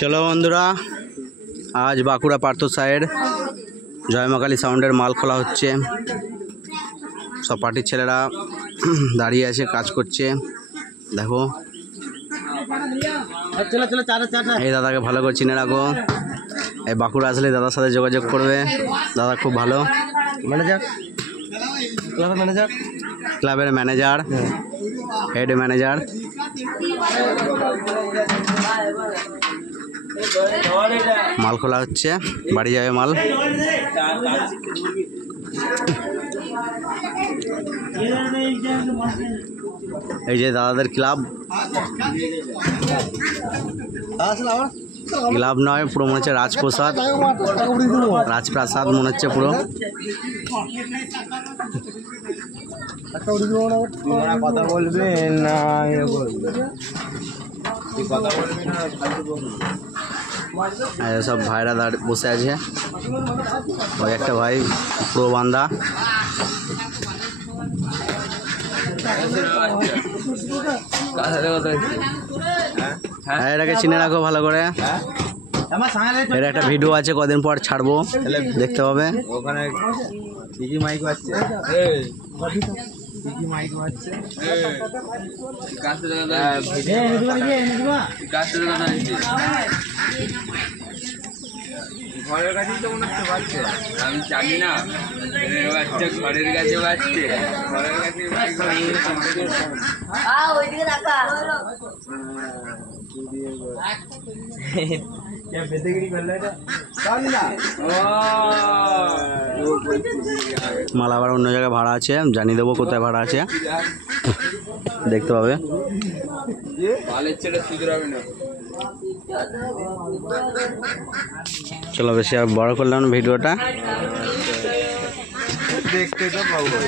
চলো বন্ধুরা, আজ বাঁকুড়া পার্থ সাইড জয়মাকালী সাউন্ডের মাল খোলা হচ্ছে। সব পার্টির ছেলেরা দাঁড়িয়ে আছে, কাজ করছে। দেখো এই দাদাকে ভালো করে চিনে রাখো। এই বাঁকুড়া আসলে দাদার সাথে যোগাযোগ করবে। দাদা খুব ভালো ম্যানেজার, ক্লাবের ম্যানেজার, হেড ম্যানেজার। মাল খোলা হচ্ছে, বাড়ি যাবে মাল। এই যে দাদাদের ক্লাব, ক্লাব নয় পুরো মনে হচ্ছে রাজপ্রাসাদ, রাজপ্রাসাদ মনে হচ্ছে পুরো। কথা বলবে না, সব ভাইরা বসে আছে। ওই একটা ভাই পুরো বান্দা। এটাকে চিনে রাখো ভালো করে। এর একটা ভিডিও আছে, কদিন পর ছাড়বো, দেখতে হবে। ওখানে দিদি মাইক বাজছে, দিদি মাইক বাজছে। ঘরের কাছেই তো মনে হচ্ছে বাজছে, আমি জানি না। বাচ্চা ঘরের কাছে বাজছে, ঘরের কাছে মাইক বাজছে। মাল আবার অন্য জায়গায় ভাড়া আছে, জানিয়ে দেবো কোথায় ভাড়া আছে, দেখতে পাবে। চলো বেশি আর বড় করলাম ভিডিওটা। দেখতে তো পাবো।